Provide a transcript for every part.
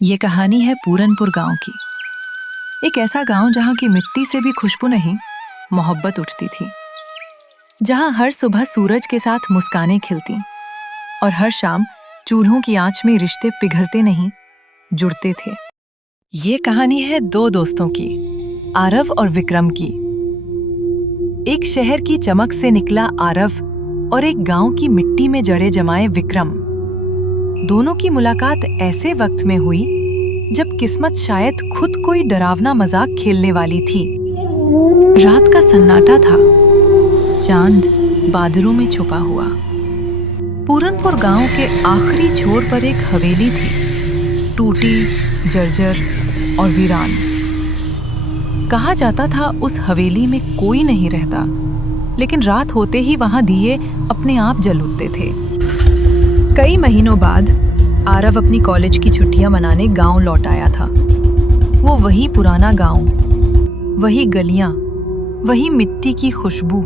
ये कहानी है पूरनपुर गांव की। एक ऐसा गांव जहां की मिट्टी से भी खुशबू नहीं, मोहब्बत उठती थी। जहां हर सुबह सूरज के साथ मुस्कानें खिलती और हर शाम चूल्हों की आंच में रिश्ते पिघलते नहीं, जुड़ते थे। ये कहानी है दो दोस्तों की, आरव और विक्रम की। एक शहर की चमक से निकला आरव और एक गांव की मिट्टी में जड़े जमाए विक्रम। दोनों की मुलाकात ऐसे वक्त में हुई जब किस्मत शायद खुद कोई डरावना मजाक खेलने वाली थी। रात का सन्नाटा था, चांद बादलों में छुपा हुआ। पूरनपुर गांव के आखिरी छोर पर एक हवेली थी, टूटी, जर्जर और वीरान। कहा जाता था उस हवेली में कोई नहीं रहता, लेकिन रात होते ही वहां दिए अपने आप जल उठते थे। कई महीनों बाद आरव अपनी कॉलेज की छुट्टियां मनाने गांव लौट आया था। वो वही पुराना गांव, वही गलियां, वही मिट्टी की खुशबू।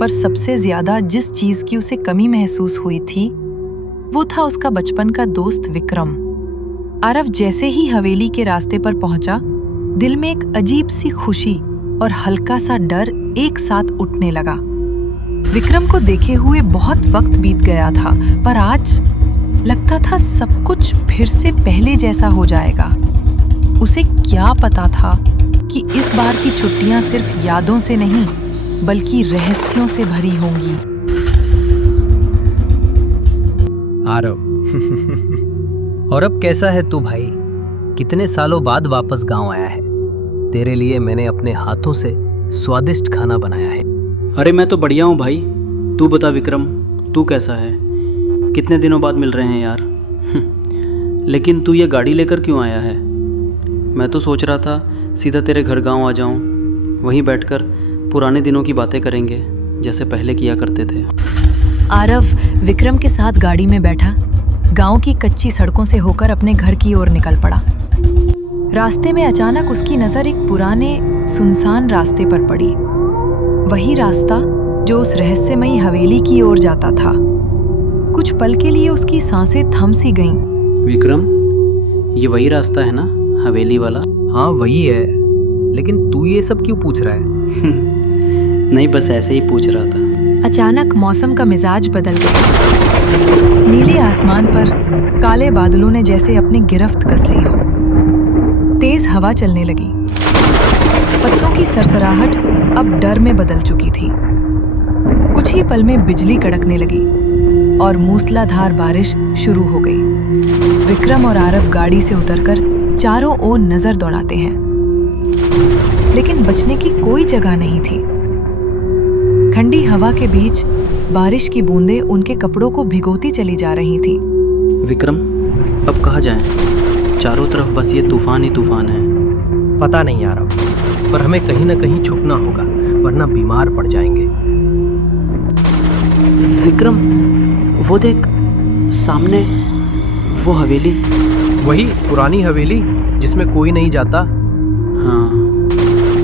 पर सबसे ज्यादा जिस चीज की उसे कमी महसूस हुई थी, वो था उसका बचपन का दोस्त विक्रम। आरव जैसे ही हवेली के रास्ते पर पहुंचा, दिल में एक अजीब सी खुशी और हल्का सा डर एक साथ उठने लगा। विक्रम को देखे हुए बहुत वक्त बीत गया था, पर आज लगता था सब कुछ फिर से पहले जैसा हो जाएगा। उसे क्या पता था कि इस बार की छुट्टियां सिर्फ यादों से नहीं, बल्कि रहस्यों से भरी होंगी। आरव और अब कैसा है तू भाई? कितने सालों बाद वापस गांव आया है। तेरे लिए मैंने अपने हाथों से स्वादिष्ट खाना बनाया है। अरे मैं तो बढ़िया हूँ भाई। तू बता विक्रम, तू कैसा है? कितने दिनों बाद मिल रहे हैं यार। लेकिन तू ये गाड़ी लेकर क्यों आया है? मैं तो सोच रहा था सीधा तेरे घर गांव आ जाऊं, वहीं बैठकर पुराने दिनों की बातें करेंगे जैसे पहले किया करते थे। आरव विक्रम के साथ गाड़ी में बैठा, गांव की कच्ची सड़कों से होकर अपने घर की ओर निकल पड़ा। रास्ते में अचानक उसकी नजर एक पुराने सुनसान रास्ते पर पड़ी। वही रास्ता जो उस रहस्यमयी हवेली की ओर जाता था। कुछ पल के लिए उसकी सांसें थम सी गईं। विक्रम, ये वही रास्ता है ना, हवेली वाला? हाँ वही है, लेकिन तू ये सब क्यों पूछ रहा है? नहीं, बस ऐसे ही पूछ रहा था। अचानक मौसम का मिजाज बदल गया। नीले आसमान पर काले बादलों ने जैसे अपनी गिरफ्त कस ली हो। तेज हवा चलने लगी। पत्तों की सरसराहट अब डर में बदल चुकी थी। कुछ ही पल में बिजली कड़कने लगी और मूसलाधार बारिश शुरू हो गई। विक्रम और आरव गाड़ी से उतरकर चारों ओर नजर दौड़ाते हैं, लेकिन बचने की कोई जगह नहीं थी। ठंडी हवा के बीच बारिश की बूंदें उनके कपड़ों को भिगोती चली जा रही थी। विक्रम, अब कहाँ जाएं? चारों तरफ बस ये तूफान ही तूफान है। पता नहीं आरव, पर हमें कहीं ना कहीं छुपना होगा, वरना बीमार पड़ जाएंगे। विक्रम, वो देख सामने, वो हवेली। वही पुरानी हवेली जिसमें कोई नहीं जाता। हाँ,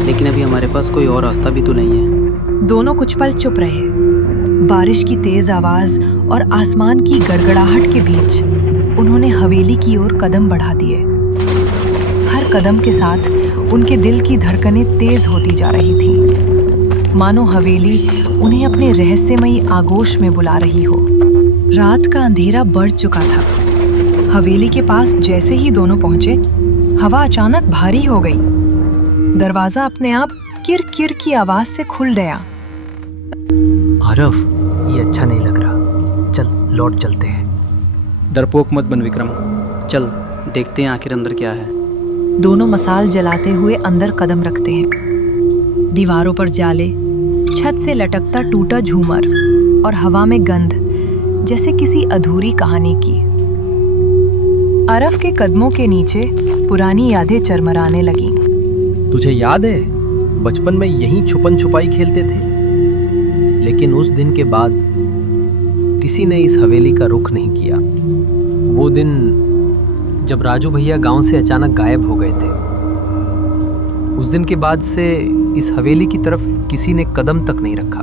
लेकिन अभी हमारे पास कोई और रास्ता भी तो नहीं है। दोनों कुछ पल चुप रहे। बारिश की तेज आवाज और आसमान की गड़गड़ाहट के बीच उन्होंने हवेली की ओर कदम बढ़ा दिए। हर कदम के साथ उनके दिल की धड़कनें तेज होती जा रही थीं, मानो हवेली उन्हें अपने रहस्यमयी आगोश में बुला रही हो। रात का अंधेरा बढ़ चुका था। हवेली के पास जैसे ही दोनों पहुंचे, हवा अचानक भारी हो गई। दरवाजा अपने आप किर किर की आवाज से खुल गया। आरव, ये अच्छा नहीं लग रहा, चल लौट चलते हैं। डरपोक मत बन विक्रम, चल देखते हैं आखिर अंदर क्या है। दोनों मसाल जलाते हुए अंदर कदम रखते हैं। दीवारों पर जाले, छत से लटकता टूटा झूमर और हवा में गंध जैसे किसी अधूरी कहानी की। आरव के कदमों के नीचे पुरानी यादें चरमराने लगीं। तुझे याद है बचपन में यहीं छुपन छुपाई खेलते थे? लेकिन उस दिन के बाद किसी ने इस हवेली का रुख नहीं किया। वो दिन जब राजू भैया गांव से अचानक गायब हो गए थे, उस दिन के बाद से इस हवेली की तरफ किसी ने कदम तक नहीं रखा।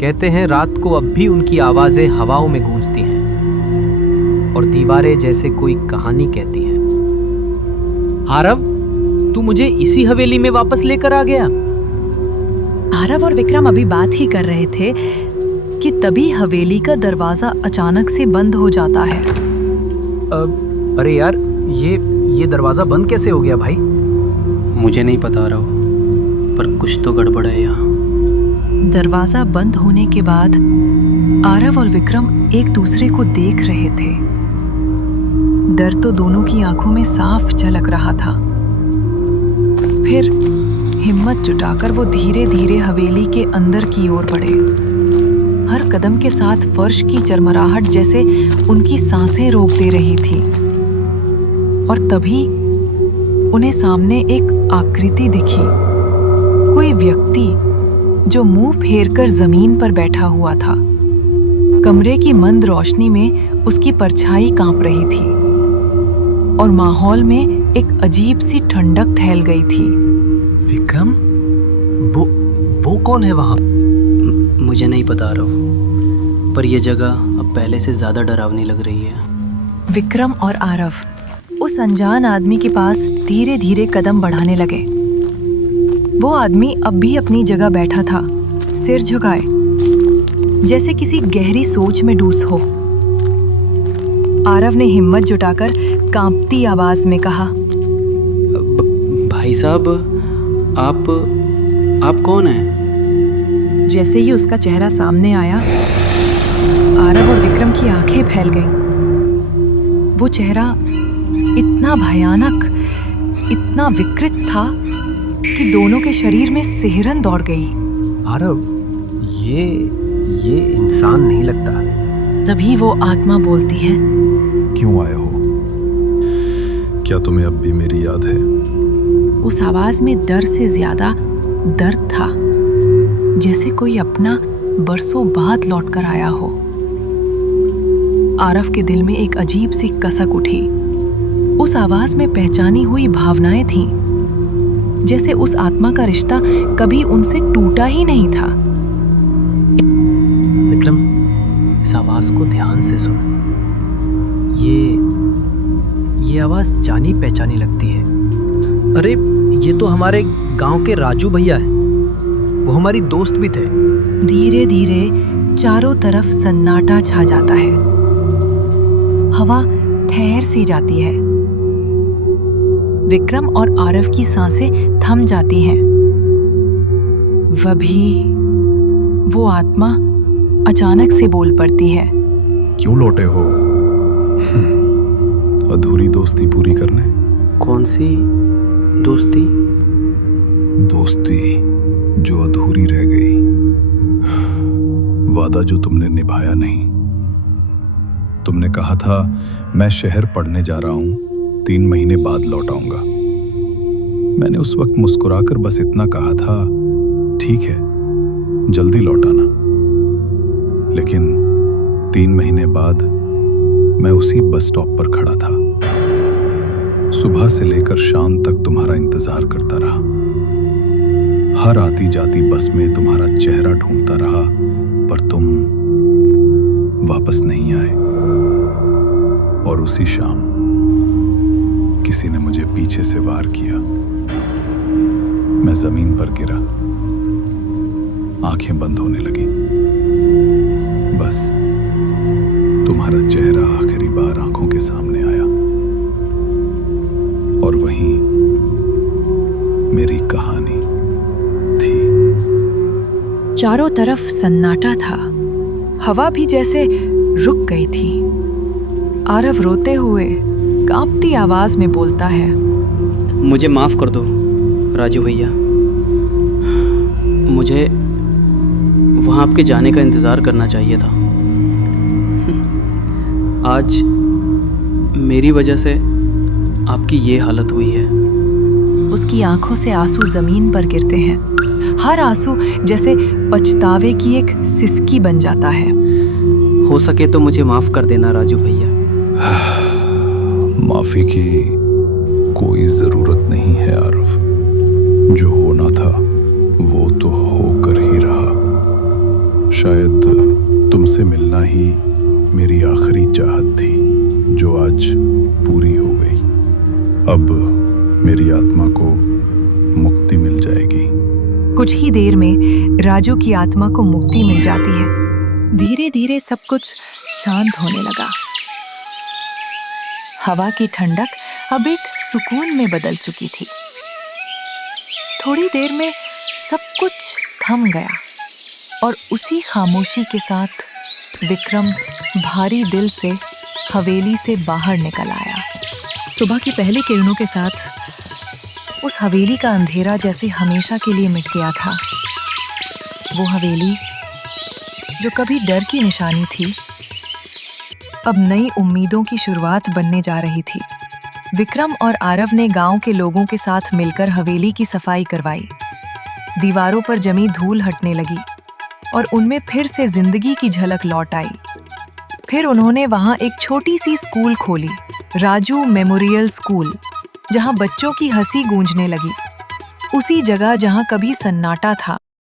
कहते हैं रात को अब भी उनकी आवाजें हवाओं में गूंजती हैं और दीवारें जैसे कोई कहानी कहती हैं। आरव, तू मुझे इसी हवेली में वापस लेकर आ गया। आरव और विक्रम अभी बात ही कर रहे थे कि तभी हवेली का दरवाजा अचानक से बंद हो जाता है। अरे यार, ये दरवाजा बंद कैसे हो गया भाई? मुझे नहीं पता रहा, पर कुछ तो गड़बड़ है यहाँ। दरवाजा बंद होने के बाद आरव और विक्रम एक दूसरे को देख रहे थे। डर तो दोनों की आंखों में साफ झलक रहा था। फिर हिम्मत जुटाकर वो धीरे धीरे हवेली के अंदर की ओर बढ़े। हर कदम के साथ फर्श की चरमराहट जैसे उनकी सांसें रोक दे रही थी। और तभी उन्हें सामने एक आकृति दिखी। कोई व्यक्ति जो मुंह फेरकर जमीन पर बैठा हुआ था। कमरे की मंद रोशनी में उसकी परछाई कांप रही थी और माहौल में एक अजीब सी ठंडक फैल गई थी। विक्रम, वो कौन है वहां? मुझे नहीं पता रहा, पर यह जगह अब पहले से ज्यादा डरावनी लग रही है। विक्रम और आरव उस अनजान आदमी के पास धीरे धीरे कदम बढ़ाने लगे। वो आदमी अब भी अपनी जगह बैठा था, सिर झुकाए, जैसे किसी गहरी सोच में डूब हो। आरव ने हिम्मत जुटाकर कांपती आवाज में कहा, भाई साहब, आप कौन हैं? जैसे ही उसका चेहरा सामने आया, आरव और विक्रम की आंखें फैल गईं। वो चेहरा इतना भयानक, इतना विकृत था कि दोनों के शरीर में सिहरन दौड़ गई। आरव, ये इंसान नहीं लगता। तभी वो आत्मा बोलती है, क्यों आए हो? क्या तुम्हें अब भी मेरी याद है? उस आवाज में डर से ज्यादा दर्द था, जैसे कोई अपना बरसों बाद लौट कर आया हो। आरव के दिल में एक अजीब सी कसक उठी। उस आवाज में पहचानी हुई भावनाएं थीं, जैसे उस आत्मा का रिश्ता कभी उनसे टूटा ही नहीं था। विक्रम, इस आवाज को ध्यान से सुन। ये आवाज जानी पहचानी लगती है। अरे, ये तो हमारे गांव के राजू भैया है। वो हमारी दोस्त भी थे। धीरे धीरे चारों तरफ सन्नाटा छा जाता है। हवा ठहर सी जाती है। विक्रम और आरव की सांसें थम जाती हैं। वो आत्मा अचानक से बोल पड़ती है, क्यों लौटे हो? अधूरी दोस्ती पूरी करने? कौन सी दोस्ती? दोस्ती जो अधूरी रह गई, वादा जो तुमने निभाया नहीं। तुमने कहा था मैं शहर पढ़ने जा रहा हूं, 3 महीने बाद लौट आऊंगा। मैंने उस वक्त मुस्कुराकर बस इतना कहा था, ठीक है, जल्दी लौट आना। लेकिन 3 महीने बाद मैं उसी बस स्टॉप पर खड़ा था। सुबह से लेकर शाम तक तुम्हारा इंतजार करता रहा। हर आती जाती बस में तुम्हारा चेहरा ढूंढता रहा, पर तुम वापस नहीं आए। और उसी शाम किसी ने मुझे पीछे से वार किया। मैं जमीन पर गिरा, आंखें बंद होने लगी। बस तुम्हारा चेहरा आखिरी बार आंखों के सामने आया, और वहीं मेरी कहानी थी। चारों तरफ सन्नाटा था। हवा भी जैसे रुक गई थी। आरव रोते हुए कांपती आवाज में बोलता है, मुझे माफ कर दो राजू भैया। मुझे वहाँ आपके जाने का इंतज़ार करना चाहिए था। आज मेरी वजह से आपकी ये हालत हुई है। उसकी आंखों से आंसू जमीन पर गिरते हैं। हर आंसू जैसे पछतावे की एक सिसकी बन जाता है। हो सके तो मुझे माफ़ कर देना राजू भैया। माफी की कोई जरूरत नहीं है आरव। जो होना था वो तो होकर ही रहा। शायद तुमसे मिलना ही मेरी आखिरी चाहत थी, जो आज पूरी हो गई। अब मेरी आत्मा को मुक्ति मिल जाएगी। कुछ ही देर में राजू की आत्मा को मुक्ति मिल जाती है। धीरे धीरे सब कुछ शांत होने लगा। हवा की ठंडक अब एक सुकून में बदल चुकी थी। थोड़ी देर में सब कुछ थम गया और उसी खामोशी के साथ विक्रम भारी दिल से हवेली से बाहर निकल आया। सुबह की पहली किरणों के साथ उस हवेली का अंधेरा जैसे हमेशा के लिए मिट गया था। वो हवेली जो कभी डर की निशानी थी, अब नई उम्मीदों की शुरुआत बनने जा रही थी। विक्रम और आरव ने गांव के लोगों के साथ मिलकर हवेली की सफाई करवाई। दीवारों पर जमी धूल हटने लगी और उनमें फिर से जिंदगी की झलक लौट आई। फिर उन्होंने वहां एक छोटी सी स्कूल खोली, राजू मेमोरियल स्कूल, जहां बच्चों की हंसी गूंजने लगी। उसी जगह जहां कभी सन्नाटा था,